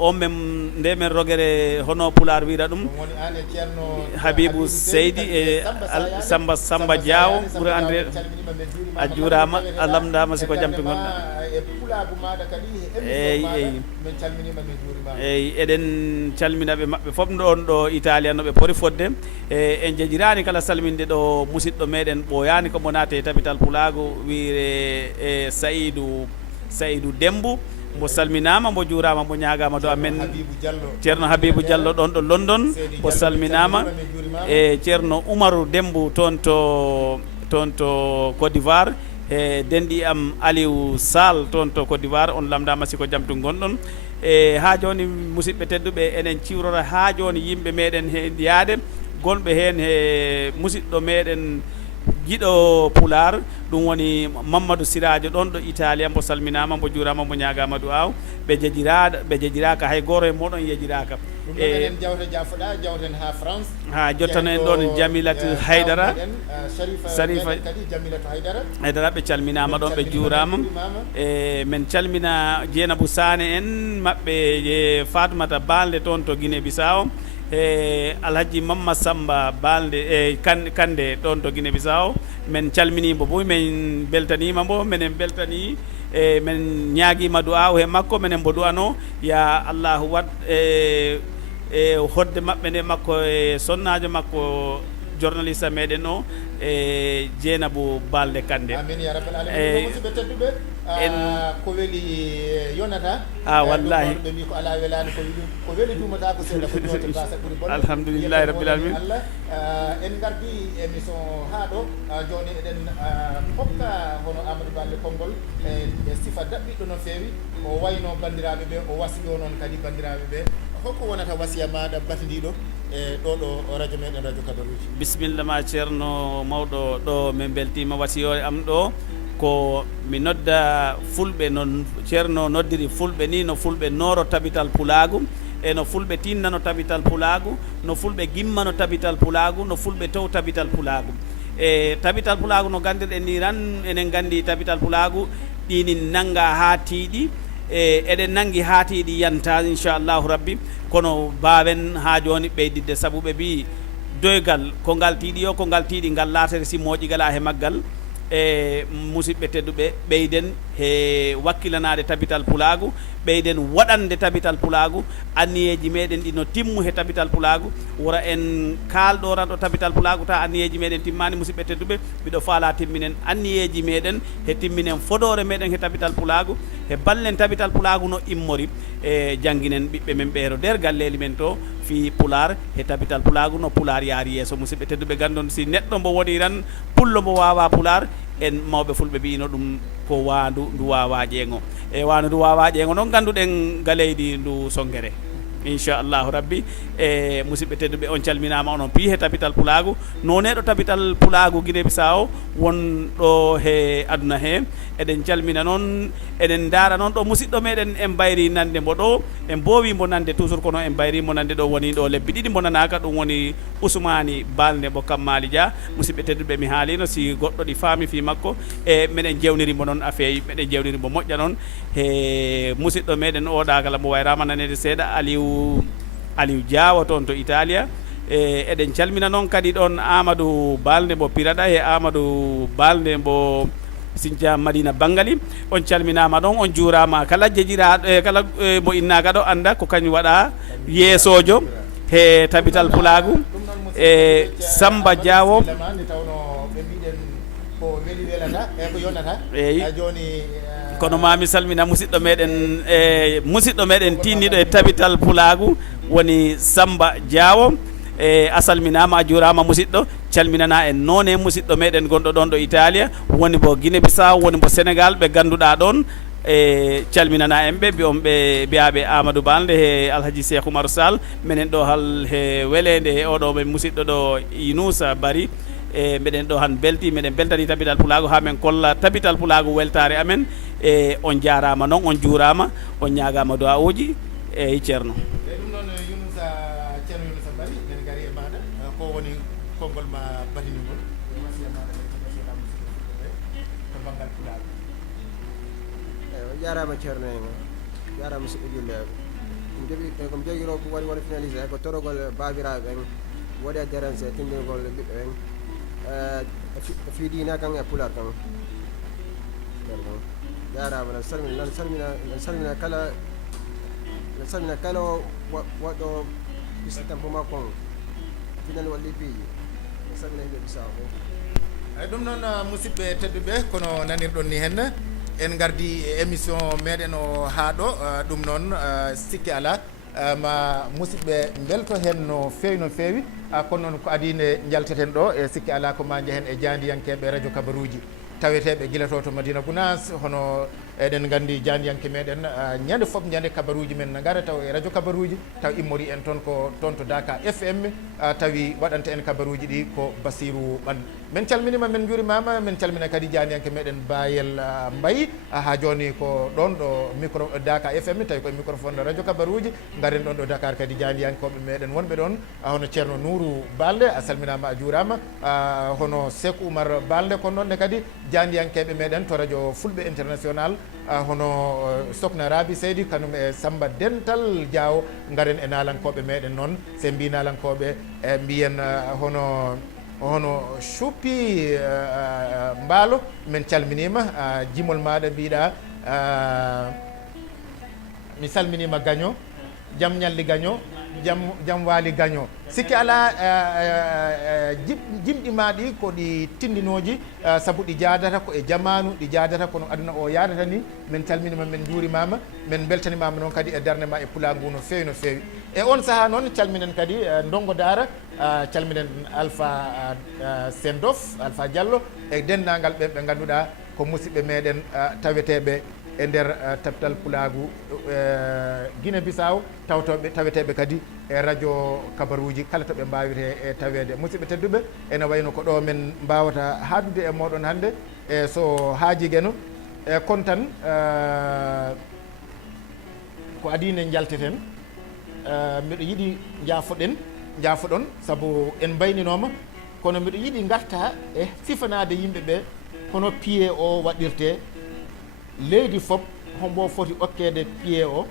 on men nde men rogere hono pular wira ɗum woni an e ceerno Habibou Seydi e Samba Diaw ɓuuri andre a juurama a lamdama siko jam to gonɗa e pulagu maɗa kadi Eyi, émission eyi. maɗa min calminima min juurimama eyyi eɗen calminaɓe maɓɓe foof ɗon ɗo Italia no ɓe poti fodde e en jejirani kala salminde ɗo musidɗo meɗen ɓoyani komo naate tabital pulago wiire e Saydou Dembo mbo salminama mbo juurama mbo ñagama do amen Habibou Diallo ceerno Habibou Diallo ɗon ɗo London Seydi mbo Diallo, salminama min juurimama. e ceerno Oumarou Dembo toon to Côte d'Ivoire e denɗi am Aliou Sall toon to Côte d'Ivoire on lamdama siko jam to gonɗon e ha joni musidɓe tedduɓe enen ciwrora ha joni yimɓe meɗen he yaade gonɓe hen he musidɗo meɗen jiɗo pular ɗum woni Mamadou Siradio ɗon ɗo Italia mbo salminama mbo juurama mbo ñagama du'aw ɓe jejiraka hay goto e moɗon yejiraka ɗum ɗon eɗen jawta jafoɗa jawten ha France ha jottano en ɗon Jamilatu Haydara Sharifa kadi Jamilatu Haydara ɓe calminama ɗon ɓe juurama e men calmina Dieynabou Sané en maɓɓe e Fatoumata Balde toon to Guinée Bissau e Alhaji Mamma Samba Balde e Kande ɗon to Guinée Bissau men calminimo bo men beltanima mbo minen beltani e men ñaguima du'aw he makko minen mbo du'ano ya Allahu wat e hodde maɓɓe nde makko e sonnajo makko journaliste meɗen o e Dieynabou Balde Kande amin ya rabbal alamin musidɓe tedduɓe ko weeli yonata wallahi ɓe mbi ko ala welani ko weeli dumata ko seeɗa ko joote basa ɓuuri bonde alhamdulillahi rabbil alamin Allah en gardi émission ha ɗo joni eɗen hokka hono Amadou Balde konngol e sifa daɓɓiɗɗo no feewi o wayno bandiraɓe ɓe o wasiyo noon kadi bandiraɓe ɓe holko wonata wasiya maɗa batidiɗo e ɗo radio meɗen radio Kabaruji bisimilla ma ceerno mawɗo ɗo min beltima wasiyore am ɗo ko mi nodda fulɓe no ceerno noddiri fulɓe ni no fulɓe nooro tabital pulagu e no fulɓe tinnano tabital pulagu no fulɓe gimmano tabital pulagu no fulɓe tew tabital pulagu e tabital pulagu no gandirɗen ni tan enen gandi tabital pulagu ɗini nanga ha tiiɗi e eɗen nangi ha tiiɗi yanta inchallahu rabbi kono bawen ha joni ɓeydidde saabu ɓe mbi doygal ko ngal tiiɗi yo ko ngal tiiɗi ngal laatere si moƴigala he maggal e musidɓe tedduɓe ɓeyden he wakkilanade tabital pulagu ɓeyden waɗande tabital pulagu anniyeji meɗen ɗi no timmu he tabital pulagu wora en kalɗo ranɗo tabital pulagu ta anniyeji meɗen timmani musidɓe tedduɓe mbiɗo faala timminen anniyeji meɗen he timminen fodore meɗen he tabital pulagu he ballen tabital pulagu no immori e jangguinen ɓiɓɓe men ɓeero nder galleli men to fi pular he tabital pulagu no pular yaari yeeso musidɓe tedduɓe gandon si neɗɗo mbo woni tan pullo mbo wawa pular en mawɓe fulɓe mbino ɗum ko wandu ndu wawa ƴeego e wandu ndu wawa ƴeego noon ganduɗen galeydi ndu Songere inchallahu rabbi e musidɓe tedduɓe on calminama onon pi he tabital pulagu noneɗo tabital pulagu Guinée Bissau won ɗo he aduna he eɗen calmina noon eɗen daara noon ɗo musidɗo meɗen en mbayri nande mbo ɗo en mbowimo nande toujours kono en mbayrimo nande ɗo woni ɗo lebbi ɗiɗi mo nanaka ɗum woni Ousmani Balde mo Kammali Dia musidɓe tedduɓe mi haalino si goɗɗo ɗi faami fi makko e meɗen jewnirimo noon a feewi meɗen jewnirimo moƴƴa noon he musidɗo meɗen oɗa kala mo wayrama nanede seeɗa Aliou Diawa toon to Italia e eɗen calmina noon kadi ɗon Amadou Balde mbo Piraɗa e Amadou Balde mbo Sinthia Madina Bangali on calminama ɗon on juurama kala jejiraɗo kala mo innaka ɗo anda ko kañum waɗa yeesojo he tabital pulagu e Samba Diawo eyi kono mami salmina musidɗo meɗen e musidɗo meɗen tinniɗo e tabital pulagu woni Samba Diawo e a salminama a juurama musidɗo calminana en noone musidɗo meɗen gonɗo ɗon ɗo Italia woni mbo Guinée Bissau woni mbo Sénégal ɓe ganduɗa ɗon e calminana en ɓe ɓe biyaɓe Amadou Balde e Alhaji Cheikh Oumar Sall minen ɗo hal he welede e oɗo ɓe musidɗo ɗo Inousa Bari e meɗen ɗo han belti meɗen beltani tabital pulago ha men kolla tabital pulago weltare amen e on jarama noon on juurama on ñagama du'a uji e ceerno ɗum noon Younousa ceerno Younousa Bari men gari e maɗa ko woni konngol ma batinigol wasiya maɗa to banggal pulago o jarama ceerno en jarama musidɓe julleɓe komi joguiro ko woni finalisé ko torogol babiraɓe en waɗi a dérange tindingol ɓiɓɓe en fiidina kan e pular kan jarama nan salmina kala waɗɗo tampo makko on final walli piiji salmina yimɓe Bisaw eyyi ɗum noon musidɓe tedduɓe kono nanirɗon ni henna en gardi e émission meɗen o haaɗo ɗum noon sikki ala ma musidɓe belto hen no feewi kono noon ko adine jalteten ɗo e sikki ala ko ma jehen e jandiyankeɓe radio kabaruji taweteɓe guila to Madina Gounass hono eɗen gandi jandiyanke meɗen ñande foof ñande kabaruji men ne gara taw e radio kabaruji taw immori en toon ko toon to Daka FM tawi waɗanta en kabaruji ɗi ko Basirou Ɓan men calminima men juurimama men calmina kadi jandiyanke meɗen Bayel Mbayi ha joni ko ɗon ɗo micro Daka FM tawi koye microphone radio kabaruji garen ɗon ɗo Dakar kadi jandiyankoɓe meɗen wonɓe ɗon hono ceerno Nourou Balde a salminama a juurama hono Seck Oumar Balde kono noonne kadi jandiyankeɓe meɗen to radio Fulɓe International hono Sokna Rabi Seydi kanum e Samba Dental Diaw garen e nalankoɓe meɗen noon se mbi nalankoɓe e mbiyen hono Choupi Mbaalo men calminima jimol maɗa mbiɗa mi salminima Gagno jaam ñalli Gagno jaam waali Gagno sikki ala jimɗi ma ɗi ko ɗi tindinoji saabu ɗi jadata ko e jamanu ɗi jadata kono aduna o yadata ni men calminima men juurimama men beltanimama noon kadi e darde ma e pulagu no fewi e on saaha noon calminen kadi Ndongo Dara calminen Alpha Sendof Alpha Diallo e dendagal ɓe ganduɗa ko musidɓe meɗen taweteɓe e nder tapital pulagu Guinée Bissau taweteɓe kadi e radio kabaruji kala to ɓe mbawite e tawede musidɓe tedduɓe ene wayno ko ɗo men mbawata haadude e moɗon hannde e so haajigueno e kon tan ko adine jalteten mbiɗo yiiɗi jaafoɗon saabu en mbayninoma kono mbiɗo yiiɗi garta e sifanade yimɓeɓe hono pied o waɗirte leydi fof hombo foti okkede pied o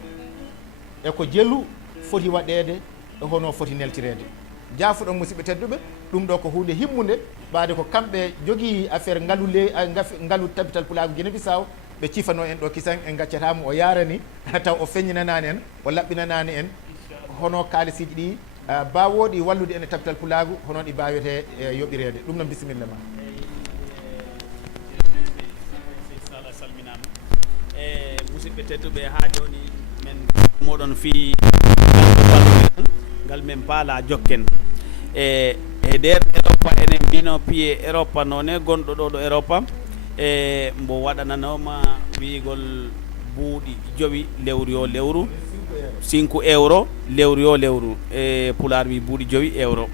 e ko jellu foti waɗede e hono foti neltirede jaafuɗon musidɓe tedduɓe ɗum ɗo ko hunde himmude ɓaade ko kamɓe jogii affaire ngalu tabital pulagu Guinée Bissau ɓe cifano en ɗo kisan en gaccatamo o yarani taw o feññinanani en o laɓɓinanani en hono kalisiji ɗi bawoɗi wallude en e tabital pulagu hono ɗi mbawete e yoɓirede ɗum noon bisimilla ma e musidɓe tedduɓe ha joni men moɗon fi ngal men paala jokken e nder Europe enen mbino piye Europe noone gonɗo ɗo Europe e mbo waɗananoma wiigol buuɗi jowi lewru yo lewru 5 euro lewru yo lewru e pular wi buuɗi jowi euro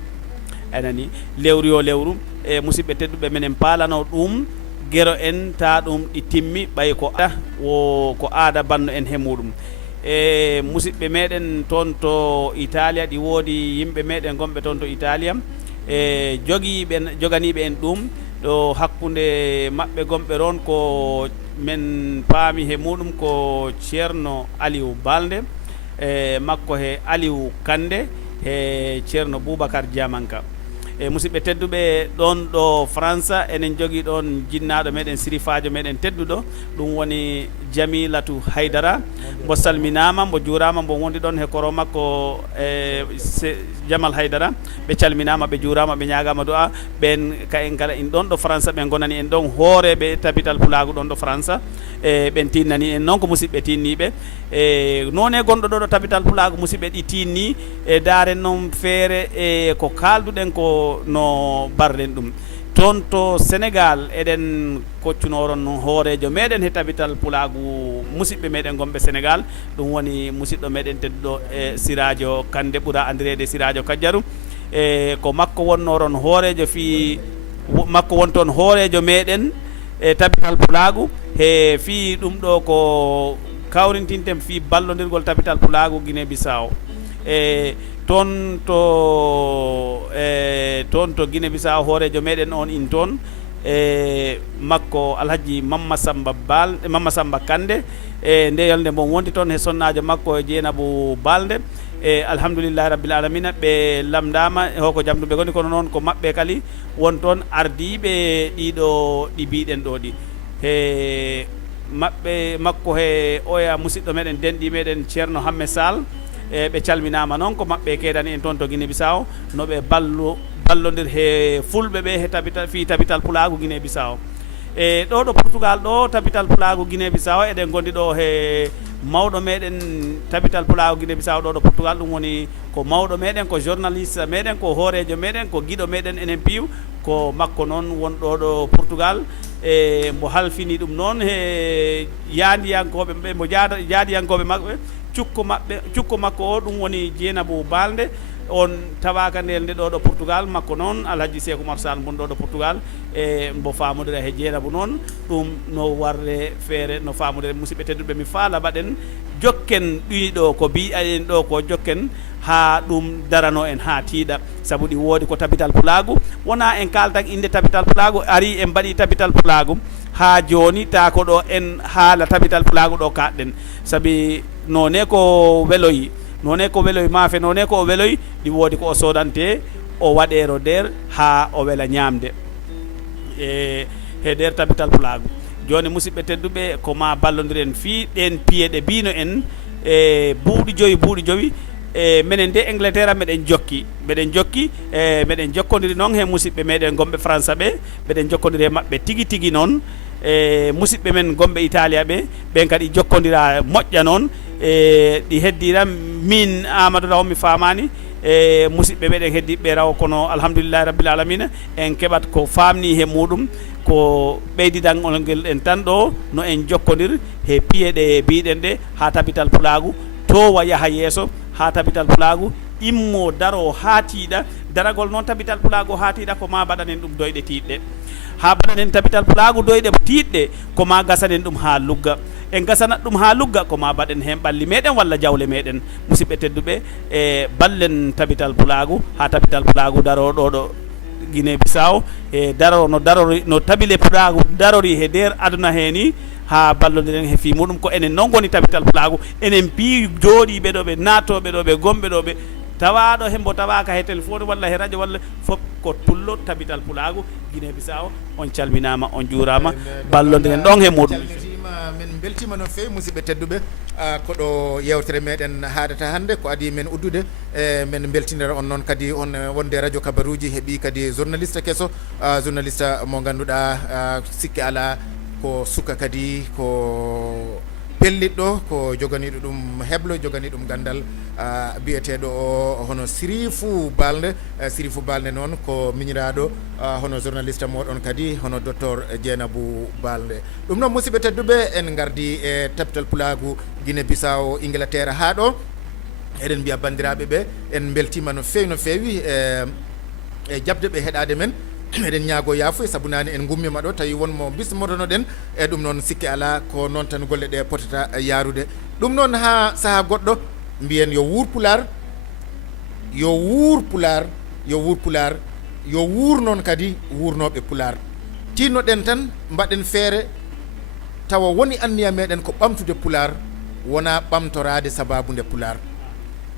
anani lewru yo lewru e musidɓe tedduɓe menen paalano ɗum gero en ta ɗum ɗi timmi ɓay ko aada banno en he muɗum e musidɓe meɗen toon to Italia ɗi woodi yimɓe meɗen gonɓe toon to Italia e joganiɓe en ɗum ɗo hakkude maɓɓe gonɓe ron ko men paami he muɗum ko ceerno Aliou Balde e makko he Aliou Kande e ceerno Boubacar Diamanka e musidɓe tedduɓe ɗon ɗo France enen jogui ɗon jinnaɗo meɗen sirifajo meɗen tedduɗo ɗum woni Jamilatu Haydara mbo salminama mbo juurama mbo wondi ɗon he koro makko e Jamal Haydara ɓe calminama ɓe juurama ɓe ñagama du'a ɓen ka en kala in ɗon ɗo France ɓe gonani en ɗon hooreɓe tapital pulagu ɗon ɗo France e ɓen tinnani en noon ko musidɓe tinniɓe e noon e gonɗo ɗo ɗo tapital pulagu musidɓe ɗi tinni e daren noon feere e ko kalduɗen ko no barren ɗum toon to Sénégal eɗen koccunoron hoorejo meɗen he tabital pulagu musidɓe meɗen gonɓe Sénégal ɗum woni musidɗo meɗen tedduɗo e Siradio Kande ɓuura andirede Siradio Kadiaru e ko makko wonnoron hoorejo fi makko won toon hoorejo meɗen e tabital pulagu he fi ɗum ɗo ko kawrintintem fi ballodirgol tabital pulagu Guinée Bissau e toon to Guinée Bissau hoorejo meɗen on in toon e makko Alhaji Mamma Samba Kande e nde yolde mo wonti toon he sonnajo makko e Dieynabou Balde e alhamdoulillahi rabbil alamina ɓe lamdama hoko jamduɓe goni kono noon ko mabɓe kali won toon ardiɓe ɗiɗo ɗi mbiɗen ɗo ɗi he mabɓe makko he oya musidɗo meɗen denɗi meɗen ceerno Hamme Sall e ɓe calminama noon ko mabɓe keedani en toon to Guinée Bissau noɓe ballodir he fulɓe ɓe he tabital pulagu Guinée Bissau e ɗo Portugal ɗo tabital pulagu Guinée Bissau eɗen gondi ɗo he mawɗo meɗen tabital pulagu Guinée Bissau ɗo Portugal ɗum woni ko mawɗo meɗen ko journaliste meɗen ko hoorejo meɗen ko guiɗo meɗen enen piiw ko makko noon wonɗo ɗo Portugal e mbo halfini ɗum noon he yaadiyankoɓe ɓe mbo jaadiyankoɓe maɓɓe cukko makko o ɗum woni Dieynabou Balde on tawaka ndel nde ɗo Portugal makko noon Alhaji Sékou Oumar Sall mon ɗo Portugal e mbo famodira he Dieynabou noon ɗum no warde feere no famodire musidɓe tedduɓe mi faala baɗen jokken ɗiɗo ko mbiɗen ɗo ko jokken ha ɗum darano en ha tiiɗa saabu ɗi woodi ko tabital pulagu wona en kaltak inde tabital pulagu ari en mbaɗi tabital pulagu ha joni ta ko ɗo en haala tabital pulagu ɗo kaɗɗen saabi none ko weloyi maafe none ko o weloyi ɗi woodi ko o sodante o waɗero nder ha o wela ñamde e he nder tabital pulagu joni musidɓe tedduɓe ko ma ballodiren fii ɗen piye ɗe mbino en e buuɗi joyi e minen de Angleterre meɗen jokki e meɗen jokkodiri noon he musidɓe meɗen gomɓe France ɓe meɗen jokkodiri e mabɓe tigui noon e musidɓe men gomɓe Italia ɓe ɓen kadi jokkodira moƴƴa noon e ɗi heddiram min Amadou Raw mi famani e musidɓe meɗen heddiɓe raw kono alhamdoulillahi rabbil alamina en keɓat ko famni he muɗum ko ɓeydidanol ngel en tan ɗo no en jokkodir he piye ɗe mbiɗen ɗe ha tabital pulagu towa yaaha yeeso ha tabital pulagu immo daro ha tiiɗa daragol noon tabital pulagu ha tiiɗa ko ma mbaɗanen ɗum doyɗe tiiɗɗe ha mbaɗanen tabital pulagu doyɗe tiiɗɗe ko ma gasanen ɗum ha lugga en gasanat ɗum ha lugga ko ma mbaɗen hen ɓalli meɗen walla jawle meɗen musidɓe tedduɓe e ballen tabital pulagu ha tabital pulagu daro ɗo Guinée Bissau e daro no tabile pulagu darori he nder aduna he ni ha ballodiren he fi muɗum ko enen noon goni tabital pulagu enen pi jooɗiɓe ɗo ɓe natoɓe ɗo ɓe gomɓe ɗo ɓe tawaɗo hembo tawaka he téléphone walla he radio walla fof ko pullo tabital pulagu Guinée Bissau on calminama on juurama ballodiren ɗon he muɗum min beltima no fewi musidɓe tedduɓe koɗo yewtere meɗen haadata hannde ko adi men uddude e men beltinira on noon kadi on wonde radio kabaruji heeɓi kadi journaliste kesso journaliste mo ganduɗa sikki ala ko suka kadi ko pelliɗɗo ko joganiɗo ɗum heblo jogani ɗum gandal biyeteɗo o hono Sirifou Balde noon ko miñiraɗo hono journaliste moɗon kadi hono docteur Dieynabou Balde ɗum noon musidɓe tedduɓe en gardi e tabital pulagu Guinée Bissau Inglaterre ha ɗo eɗen mbiya bandiraɓe ɓe en beltima no fewi e jabde ɓe heɗade men eɗen ñaago yaafu e sabunani en gummima ɗo tawi wonmo bismotono ɗen e ɗum noon sikki ala ko noon tan golle ɗe potata yaarude ɗum noon ha saaha goɗɗo mbiyen yo wuur pular yo wuur noon kadi wuurnoɓe pular tinnoɗen tan mbaɗen feere tawa woni anniya meɗen ko ɓamtude pular wona ɓamtorade sababude pular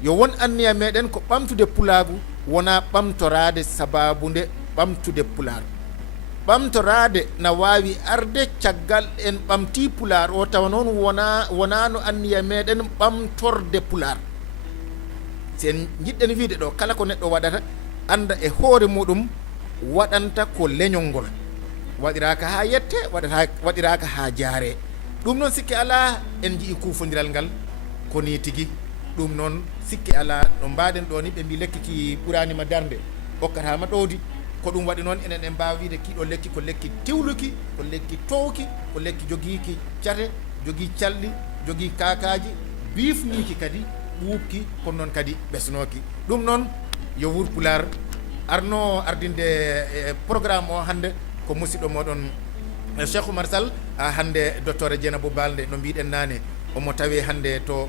yo won anniya meɗen ko ɓamtude pulagu wona ɓamtorade sababude ɓamtude pular ɓamtorade na wawi arde caggal en ɓamti pular o tawa noon wona no anniya meɗen ɓamtorde pular sen jiɗɗen wiide ɗo kala ko neɗɗo waɗata anda e hoore muɗum waɗanta ko leñol ngol waɗiraka ha yette waɗiraka ha jaare ɗum noon sikki ala en jii kufodiral ngal koni tigui ɗum noon sikki ala no mbaɗen ɗo ni ɓe mbi lekki ki ɓuranima darde hokkatama ɗowdi ko ɗum waɗi noon enen en mbawi wiide kiiɗo lekki ko lekki tiwluki ko lekki towki ko lekki joguiki jate jogui calɗi jogui kakaji bifniki kadi ɓuubki kono noon kadi ɓesnoki ɗum noon yo wuur Pular arno ardinde programme o hande ko musidɗo moɗon Cheikh Oumar Sall hande docteur Dieynabou Balde no mbiɗen nane omo tawi hande to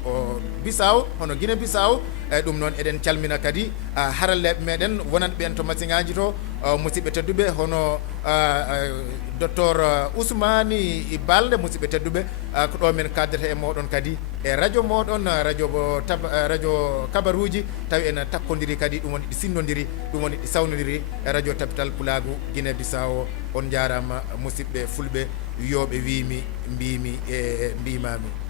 Bissau hono Guinée Bissau ɗum noon eɗen calmina kadi haralleɓe meɗen wonanɓe ɓen to machine ngaji to musidɓe tedduɓe hono docteur Ousmani Balde musidɓe tedduɓe ko ɗo men kaddata e moɗon kadi e radio moɗon radio kabaruji tawi en takkodiri kadi ɗum woni ɗi sinnodiri ɗum woni ɗi sawnodiri e radio Tapital Pulagu Guinée Bissau on jarama musidɓe fulɓe yoɓe wimi mbimi e mbimami